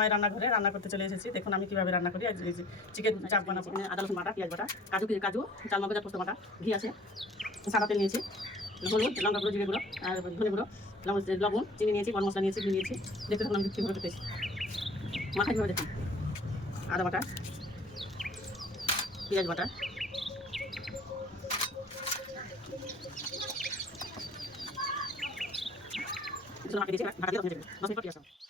জামাই রান্নাঘরে রান্না করতে চলে এসেছি। দেখুন আমি কীভাবে রান্না করি। চিকেন, চাপ বানাবো আদা, রসুন বাটা, পেঁয়াজ বাটা, কাজু কাজু, চাল মগজ পোস্ত বাটা, ঘি আছে, সাদা তেল নিয়েছি, হলুদ, লঙ্কা গুঁড়ো, জিরে গুঁড়ো, আর ধনে গুঁড়ো, লবণ চিনি নিয়েছি, গরম মশলা নিয়েছি, ঘি নিয়েছি। দেখতে দেখুন আমি কীভাবে করতেছি। মাথা কীভাবে দেখুন। আদা বাটা, পেঁয়াজ বাটা। মাটি দিয়েছি ঢাকা দিয়ে ভেজে দেবো দশ মিনিট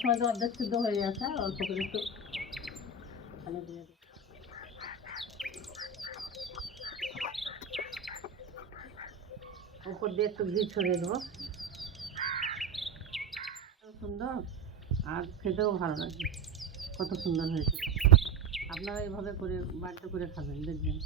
সময় তো হয়ে গেছে, অল্প একটু উপর দিয়ে একটু দেবো। সুন্দর, আর খেতেও ভালো লাগে। কত সুন্দর হয়েছে। আপনারা এইভাবে করে বাড়িতে করে খাবেন, দেখবেন।